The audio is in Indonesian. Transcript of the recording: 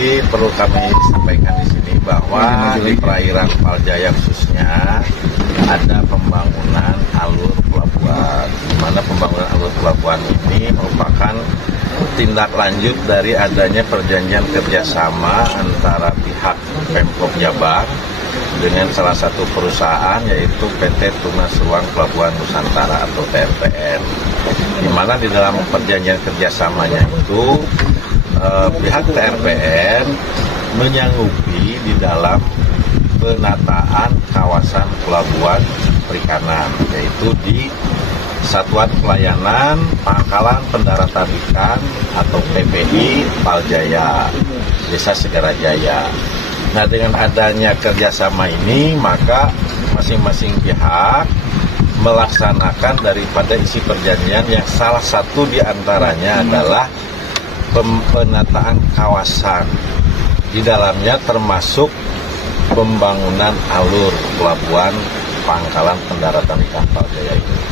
Jadi perlu kami sampaikan di sini bahwa di perairan Paljaya khususnya ada pembangunan alur pelabuhan, di mana pembangunan alur pelabuhan ini merupakan tindak lanjut dari adanya perjanjian kerjasama antara pihak Pemprov Jabar dengan salah satu perusahaan yaitu PT Tunas Ruang Pelabuhan Nusantara atau TRPN, di mana di dalam perjanjian kerjasamanya itu pihak TRPN menyanggupi di dalam penataan kawasan pelabuhan perikanan, yaitu di Satuan Pelayanan Pangkalan Pendaratan Ikan atau PPI Paljaya, Desa Segarajaya. Nah, dengan adanya kerjasama ini, maka masing-masing pihak melaksanakan daripada isi perjanjian yang salah satu diantaranya adalah penataan kawasan. Di dalamnya termasuk pembangunan alur pelabuhan Pangkalan Pendaratan Ikan Paljaya ini.